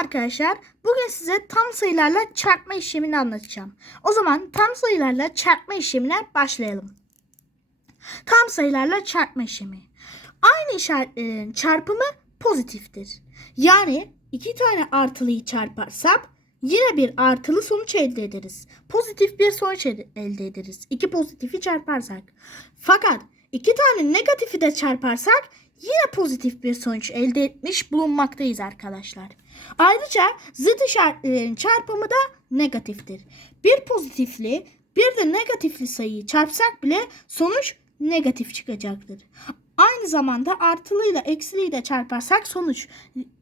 Arkadaşlar bugün size tam sayılarla çarpma işlemini anlatacağım. O zaman tam sayılarla çarpma işlemine başlayalım. Tam sayılarla çarpma işlemi. Aynı işaretlerin çarpımı pozitiftir. Yani iki tane artılıyı çarparsak yine bir artılı sonuç elde ederiz. Pozitif bir sonuç elde ederiz. İki pozitifi çarparsak. Fakat iki tane negatifi de çarparsak yine pozitif bir sonuç elde etmiş bulunmaktayız arkadaşlar. Ayrıca zıt işaretlerin çarpımı da negatiftir. Bir pozitifli bir de negatifli sayıyı çarpsak bile sonuç negatif çıkacaktır. Aynı zamanda artılıyla eksiliyi de çarparsak sonuç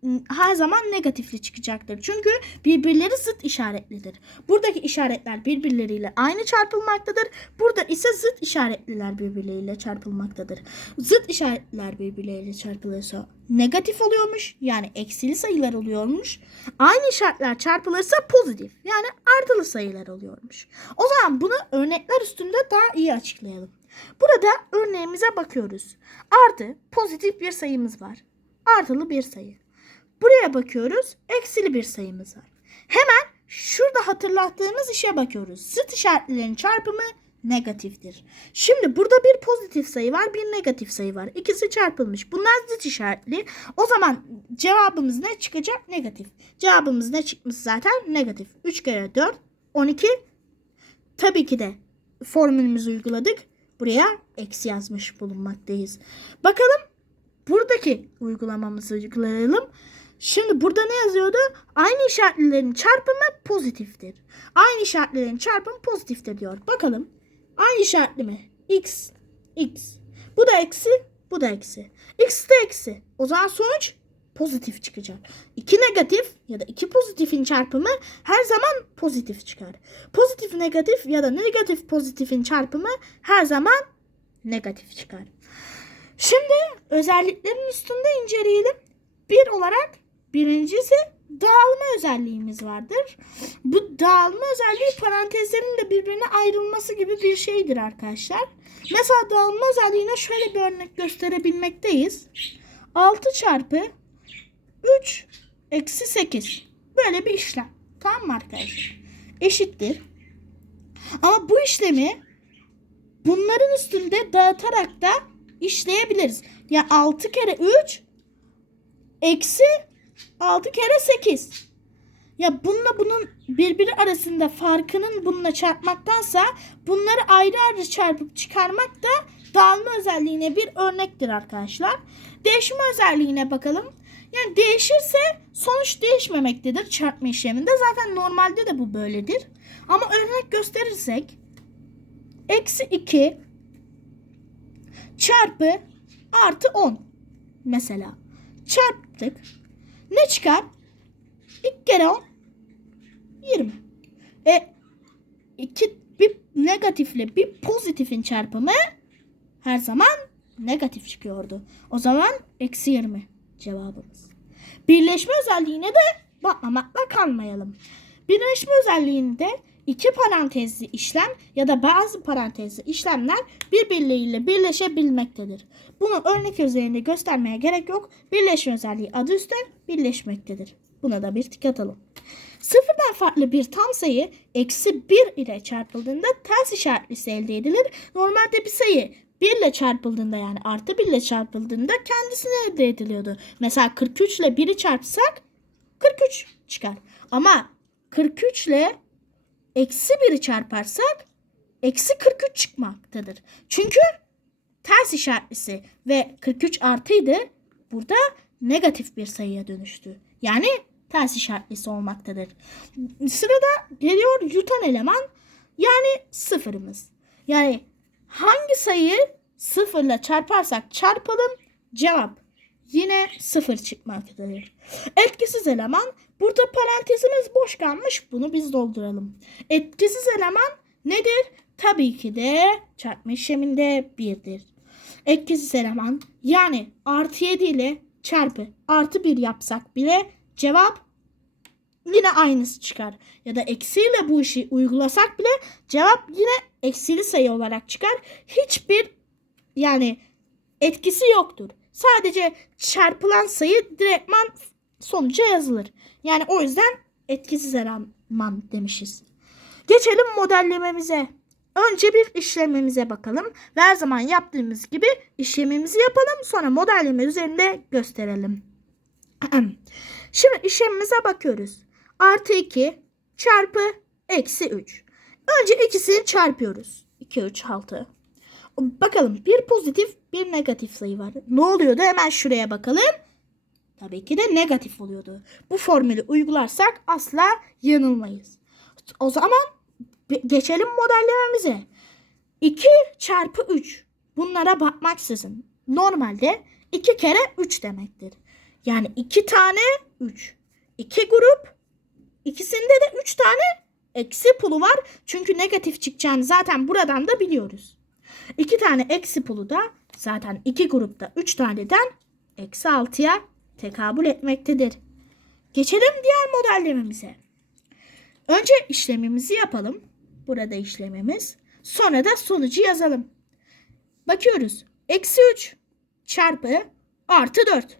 ıı, her zaman negatifli çıkacaktır. Çünkü birbirleri zıt işaretlidir. Buradaki işaretler birbirleriyle aynı çarpılmaktadır. Burada ise zıt işaretliler birbirleriyle çarpılmaktadır. Zıt işaretler birbirleriyle çarpılırsa negatif oluyormuş. Yani eksili sayılar oluyormuş. Aynı işaretler çarpılırsa pozitif. Yani artılı sayılar oluyormuş. O zaman bunu örnekler üstünde daha iyi açıklayalım. Burada örneğimize bakıyoruz. Artı pozitif bir sayımız var. Artılı bir sayı. Buraya bakıyoruz. Eksili bir sayımız var. Hemen şurada hatırlattığımız işe bakıyoruz. Zıt işaretlerin çarpımı negatiftir. Şimdi burada bir pozitif sayı var, bir negatif sayı var. İkisi çarpılmış. Bunlar zıt işaretli. O zaman cevabımız ne çıkacak? Negatif. Cevabımız ne çıkmış zaten? Negatif. 3 kere 4, 12. Tabii ki de formülümüzü uyguladık. Buraya eksi yazmış bulunmaktayız. Bakalım buradaki uygulamamızı uygulayalım. Şimdi burada ne yazıyordu? Aynı işaretlerin çarpımı pozitiftir. Aynı işaretlerin çarpımı pozitiftir diyor. Bakalım. Aynı işaretli mi? X, X. Bu da eksi, bu da eksi. X de eksi. O zaman sonuç pozitif çıkacak. İki negatif ya da iki pozitifin çarpımı her zaman pozitif çıkar. Pozitif negatif ya da negatif pozitifin çarpımı her zaman negatif çıkar. Şimdi özelliklerin üstünde inceleyelim. Bir olarak birincisi dağılma özelliğimiz vardır. Bu dağılma özelliği parantezlerin de birbirine ayrılması gibi bir şeydir arkadaşlar. Mesela dağılma özelliğine şöyle bir örnek gösterebilmekteyiz. 6 çarpı 3 eksi 8. Böyle bir işlem. Tamam mı arkadaşlar? Eşittir. Ama bu işlemi bunların üstünde dağıtarak da işleyebiliriz. Ya 6 kere 3 eksi 6 kere 8. Ya bununla bunun birbiri arasında farkının bununla çarpmaktansa bunları ayrı ayrı çarpıp çıkarmak da dağılma özelliğine bir örnektir arkadaşlar. Değişme özelliğine bakalım. Yani değişirse sonuç değişmemektedir çarpma işleminde. Zaten normalde de bu böyledir. Ama örnek gösterirsek eksi 2 çarpı artı 10 mesela çarptık. Ne çıkar? 2 kere 10 20. E iki bir negatifle bir pozitifin çarpımı her zaman negatif çıkıyordu. O zaman eksi 20 cevabımız. Birleşme özelliğine de bakmamakla kalmayalım. Birleşme özelliğinde iki parantezli işlem ya da bazı parantezli işlemler birbirleriyle birleşebilmektedir. Bunu örnek üzerinde göstermeye gerek yok. Birleşme özelliği adı üstü birleşmektedir. Buna da bir tik atalım. Sıfırdan farklı bir tam sayı eksi 1 ile çarpıldığında ters işaretlisi elde edilir. Normalde bir sayı 1 ile çarpıldığında yani artı 1 ile çarpıldığında kendisine elde ediliyordu. Mesela 43 ile 1'i çarpsak 43 çıkar. Ama 43 ile eksi 1'i çarparsak eksi 43 çıkmaktadır. Çünkü ters işaretlisi ve 43 artıydı. Burada negatif bir sayıya dönüştü. Yani ters işaretlisi olmaktadır. Sırada geliyor yutan eleman yani sıfırımız. Yani hangi sayıyı sıfırla çarparsak çarpalım cevap yine sıfır çıkmaktadır. Etkisiz eleman burada parantezimiz boş kalmış bunu biz dolduralım. Etkisiz eleman nedir? Tabii ki de çarpma işleminde birdir. Etkisiz eleman yani artı 7 ile çarpı artı 1 yapsak bile cevap yine aynısı çıkar. Ya da eksiyle bu işi uygulasak bile cevap yine eksili sayı olarak çıkar. Hiçbir yani etkisi yoktur. Sadece çarpılan sayı direktman sonuca yazılır. Yani o yüzden etkisiz eleman demişiz. Geçelim modellememize. Önce bir işlemimize bakalım. Ve her zaman yaptığımız gibi işlemimizi yapalım. Sonra modelleme üzerinde gösterelim. Şimdi işlemimize bakıyoruz. Artı 2 çarpı eksi 3. Önce ikisini çarpıyoruz. 2, 3, 6. Bakalım bir pozitif bir negatif sayı var. Ne oluyordu? Hemen şuraya bakalım. Tabii ki de negatif oluyordu. Bu formülü uygularsak asla yanılmayız. O zaman geçelim modellememize. 2 çarpı 3. Bunlara bakmaksızın. Normalde 2 kere 3 demektir. Yani 2 tane 3. 2 grup. İkisinde de 3 tane eksi pulu var. Çünkü negatif çıkacağını zaten buradan da biliyoruz. 2 tane eksi pulu da zaten 2 grupta 3 taneden eksi 6'ya tekabül etmektedir. Geçelim diğer modellememize. Önce işlemimizi yapalım. Burada işlemimiz. Sonra da sonucu yazalım. Bakıyoruz. Eksi 3 çarpı artı 4.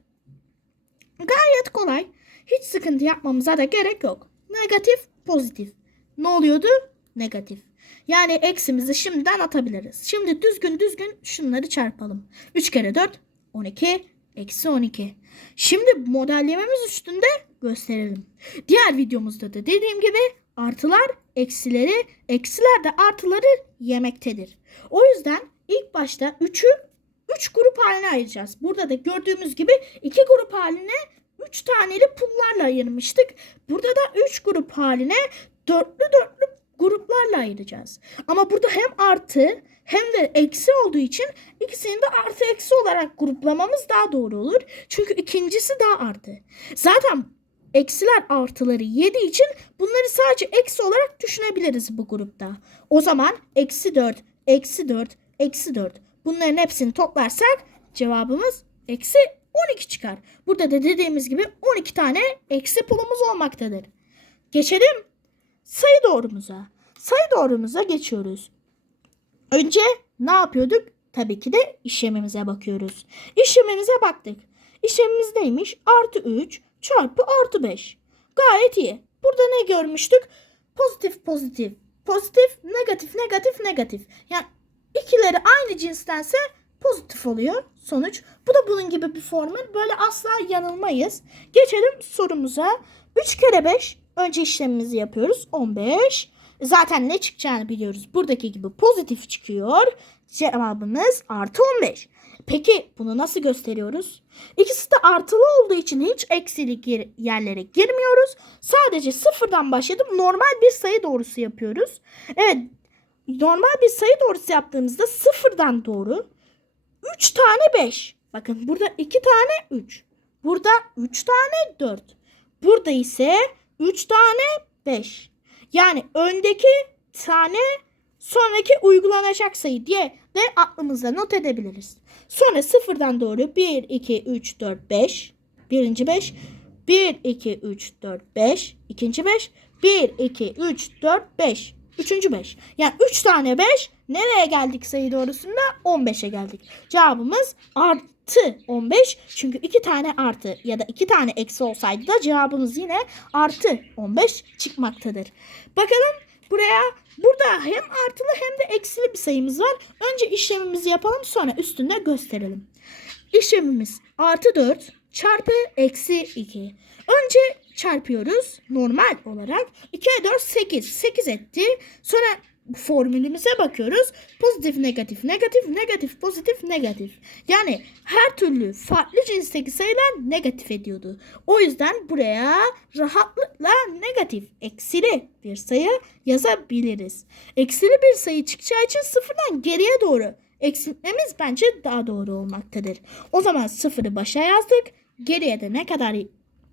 Gayet kolay. Hiç sıkıntı yapmamıza da gerek yok. Negatif, pozitif. Ne oluyordu? Negatif. Yani eksimizi şimdiden atabiliriz. Şimdi düzgün düzgün şunları çarpalım. 3 kere 4, 12, eksi 12. Şimdi modellememiz üstünde gösterelim. Diğer videomuzda da dediğim gibi artılar eksileri, eksiler de artıları yemektedir. O yüzden ilk başta 3'ü 3 grup haline ayıracağız. Burada da gördüğümüz gibi 2 grup haline 3 taneli pullarla ayırmıştık. Burada da 3 grup haline dörtlü dörtlü gruplarla ayıracağız. Ama burada hem artı hem de eksi olduğu için ikisini de artı eksi olarak gruplamamız daha doğru olur. Çünkü ikincisi daha artı. Zaten eksiler artıları yediği için bunları sadece eksi olarak düşünebiliriz bu grupta. O zaman eksi 4, eksi 4, eksi 4 bunların hepsini toplarsak cevabımız eksi 12 çıkar. Burada da dediğimiz gibi 12 tane eksi pulumuz olmaktadır. Geçelim sayı doğrumuza. Sayı doğrumuza geçiyoruz. Önce ne yapıyorduk? Tabii ki de işlemimize bakıyoruz. İşlemimize baktık. İşlemimiz neymiş? Artı 3 çarpı artı 5. Gayet iyi. Burada ne görmüştük? Pozitif pozitif. Pozitif negatif negatif negatif. Yani ikileri aynı cinstense pozitif oluyor sonuç. Bu da bunun gibi bir formül. Böyle asla yanılmayız. Geçelim sorumuza. 3 kere 5 önce işlemimizi yapıyoruz. 15. Zaten ne çıkacağını biliyoruz. Buradaki gibi pozitif çıkıyor. Cevabımız artı 15. Peki bunu nasıl gösteriyoruz? İkisi de artılı olduğu için hiç eksili yerlere girmiyoruz. Sadece sıfırdan başladım. Normal bir sayı doğrusu yapıyoruz. Evet normal bir sayı doğrusu yaptığımızda sıfırdan doğru 3 tane 5. Bakın burada 2 tane 3. Burada 3 tane 4. Burada ise 3 tane 5. Yani öndeki tane sonraki uygulanacak sayı diye de aklımızda not edebiliriz. Sonra sıfırdan doğru 1, 2, 3, 4, 5. Birinci 5. 1, 2, 3, 4, 5. İkinci 5. 1, 2, 3, 4, 5. Üçüncü 5. Yani 3 tane 5. Nereye geldik sayı doğrusunda? 15'e geldik. Cevabımız artı 15. Çünkü 2 tane artı ya da 2 tane eksi olsaydı da cevabımız yine artı 15 çıkmaktadır. Bakalım buraya burada hem artılı hem de eksili bir sayımız var. Önce işlemimizi yapalım sonra üstünde gösterelim. İşlemimiz artı 4 çarpı eksi 2. Önce çarpıyoruz normal olarak. 2'ye 4 8. 8 etti. Sonra formülümüze bakıyoruz. Pozitif, negatif, negatif, negatif, pozitif, negatif. Yani her türlü farklı cinsteki sayılar negatif ediyordu. O yüzden buraya rahatlıkla negatif, eksili bir sayı yazabiliriz. Eksili bir sayı çıkacağı için sıfırdan geriye doğru eksiltmemiz bence daha doğru olmaktadır. O zaman sıfırı başa yazdık. Geriye de ne kadar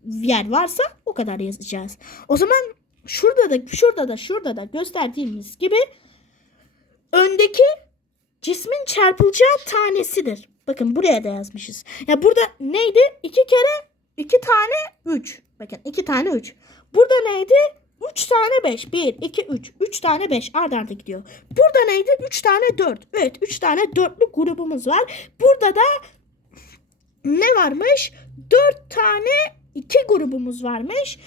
yer varsa o kadar yazacağız. O zaman şurada da şurada da şurada da gösterdiğimiz gibi öndeki cismin çarpılacağı tanesidir. Bakın buraya da yazmışız. Ya burada neydi? İki kere iki tane üç. Bakın iki tane üç. Burada neydi? Üç tane beş. Bir, iki, üç. Üç tane beş. Arda arda gidiyor. Burada neydi? Üç tane dört. Evet. Üç tane dörtlü grubumuz var. Burada da ne varmış? Dört tane iki grubumuz varmış.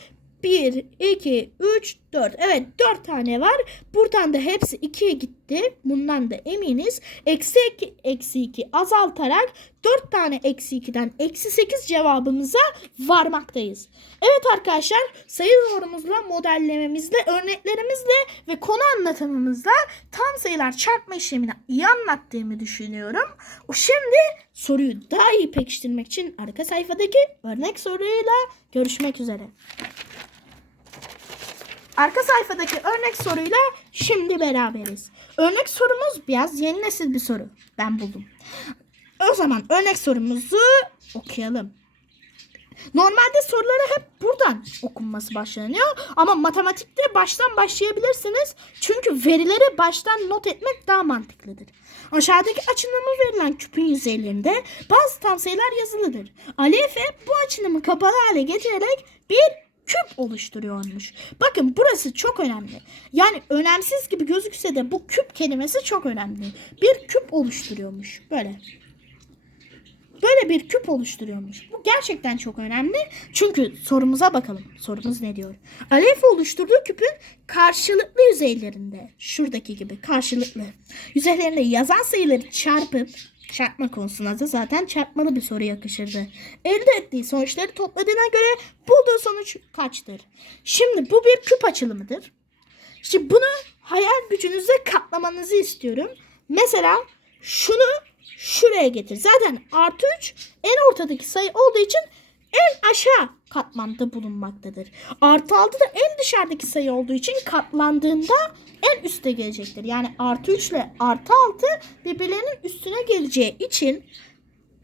1, 2, 3, 4. Evet 4 tane var. Buradan da hepsi 2'ye gitti. Bundan da eminiz. Eksi 2, eksi 2 azaltarak 4 tane eksi 2'den eksi 8 cevabımıza varmaktayız. Evet arkadaşlar sayı doğrumuzla, modellememizle, örneklerimizle ve konu anlatımımızla tam sayılar çarpma işlemini iyi anlattığımı düşünüyorum. Şimdi soruyu daha iyi pekiştirmek için arka sayfadaki örnek soruyla görüşmek üzere. Arka sayfadaki örnek soruyla şimdi beraberiz. Örnek sorumuz biraz yeni nesil bir soru. Ben buldum. O zaman örnek sorumuzu okuyalım. Normalde sorulara hep buradan okunması başlanıyor. Ama matematikte baştan başlayabilirsiniz. Çünkü verileri baştan not etmek daha mantıklıdır. Aşağıdaki açılımı verilen küpün yüzeylerinde bazı tam sayılar yazılıdır. Ali Efe bu açılımı kapalı hale getirerek bir küp oluşturuyormuş. Bakın burası çok önemli. Yani önemsiz gibi gözükse de bu küp kelimesi çok önemli. Bir küp oluşturuyormuş. Böyle. Böyle bir küp oluşturuyormuş. Bu gerçekten çok önemli. Çünkü sorumuza bakalım. Sorumuz ne diyor? Alef oluşturduğu küpün karşılıklı yüzeylerinde şuradaki gibi karşılıklı yüzeylerinde yazan sayıları çarpıp çarpma konusuna da zaten çarpmalı bir soru yakışırdı. Elde ettiği sonuçları topladığına göre bulduğu sonuç kaçtır? Şimdi bu bir küp açılımıdır. Şimdi bunu hayal gücünüzle katlamanızı istiyorum. Mesela şunu şuraya getir. Zaten artı 3 en ortadaki sayı olduğu için en aşağı katmanda bulunmaktadır. Artı 6 da en dışarıdaki sayı olduğu için katlandığında en üste gelecektir. Yani artı 3 ile artı 6 birbirlerinin üstüne geleceği için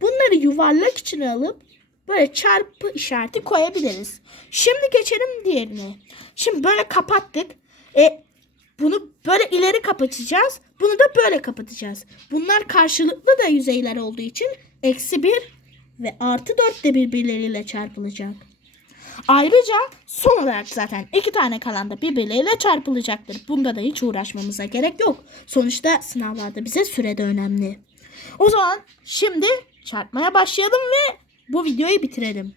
bunları yuvarlak içine alıp böyle çarpı işareti koyabiliriz. Şimdi geçelim diğerine. Şimdi böyle kapattık. E, bunu böyle ileri kapatacağız. Bunu da böyle kapatacağız. Bunlar karşılıklı da yüzeyler olduğu için eksi 1 ve artı 4 de birbirleriyle çarpılacak. Ayrıca son olarak zaten iki tane kalan da birbirleriyle çarpılacaktır. Bunda da hiç uğraşmamıza gerek yok. Sonuçta sınavlarda bize süre de önemli. O zaman şimdi çarpmaya başlayalım ve bu videoyu bitirelim.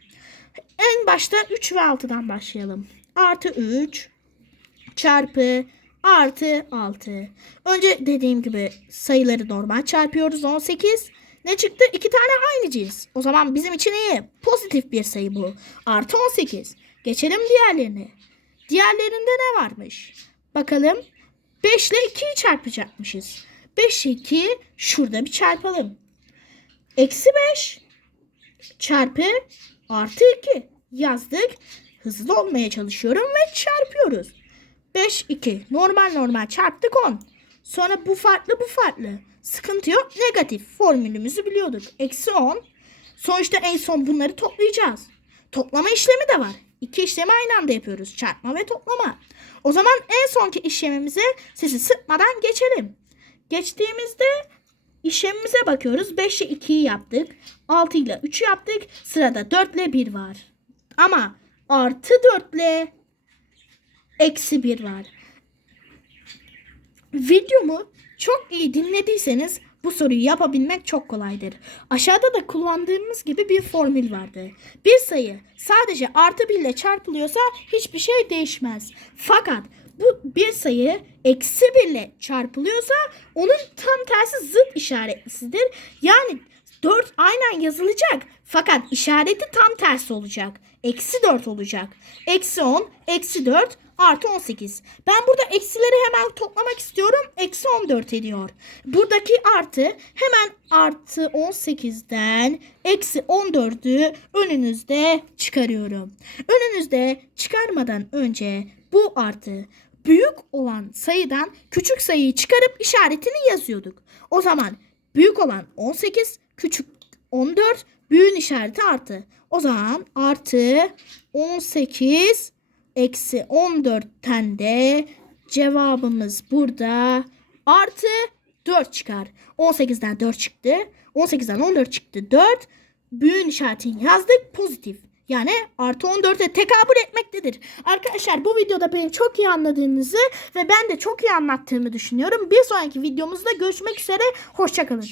En başta 3 ve 6'dan başlayalım. Artı 3 çarpı artı 6. Önce dediğim gibi sayıları normal çarpıyoruz 18. Ne çıktı? İki tane aynı cins. O zaman bizim için iyi. Pozitif bir sayı bu. Artı 18. Geçelim diğerlerine. Diğerlerinde ne varmış? Bakalım. 5 ile 2'yi çarpacakmışız. 5 2 şurada bir çarpalım. Eksi 5 çarpı artı 2 yazdık. Hızlı olmaya çalışıyorum ve çarpıyoruz. 5 2 normal normal çarptık 10. Sonra bu farklı bu farklı. Sıkıntı yok. Negatif formülümüzü biliyorduk. Eksi 10. Sonuçta en son bunları toplayacağız. Toplama işlemi de var. İki işlemi aynı anda yapıyoruz. Çarpma ve toplama. O zaman en sonki işlemimize sizi sıkmadan geçelim. Geçtiğimizde işlemimize bakıyoruz. 5 ile 2'yi yaptık. 6 ile 3'ü yaptık. Sırada 4 ile 1 var. Ama artı 4 ile eksi 1 var. Videomu çok iyi dinlediyseniz bu soruyu yapabilmek çok kolaydır. Aşağıda da kullandığımız gibi bir formül vardı. Bir sayı sadece artı 1 ile çarpılıyorsa hiçbir şey değişmez. Fakat bu bir sayı eksi 1 ile çarpılıyorsa onun tam tersi zıt işaretlisidir. Yani 4 aynen yazılacak fakat işareti tam tersi olacak. Eksi 4 olacak. Eksi 10, eksi 4, artı 18. Ben burada eksileri hemen toplamak istiyorum. Eksi 14 ediyor. Buradaki artı hemen artı 18'den eksi 14'ü önünüzde çıkarıyorum. Önünüzde çıkarmadan önce bu artı büyük olan sayıdan küçük sayıyı çıkarıp işaretini yazıyorduk. O zaman büyük olan 18, küçük 14, büyüğün işareti artı. O zaman artı 18 eksi 14'ten de cevabımız burada artı 4 çıkar. 18'den 4 çıktı. 18'den 14 çıktı 4. Büyüğün işaretini yazdık pozitif. Yani artı 14'e tekabül etmektedir. Arkadaşlar bu videoda beni çok iyi anladığınızı ve ben de çok iyi anlattığımı düşünüyorum. Bir sonraki videomuzda görüşmek üzere. Hoşçakalın.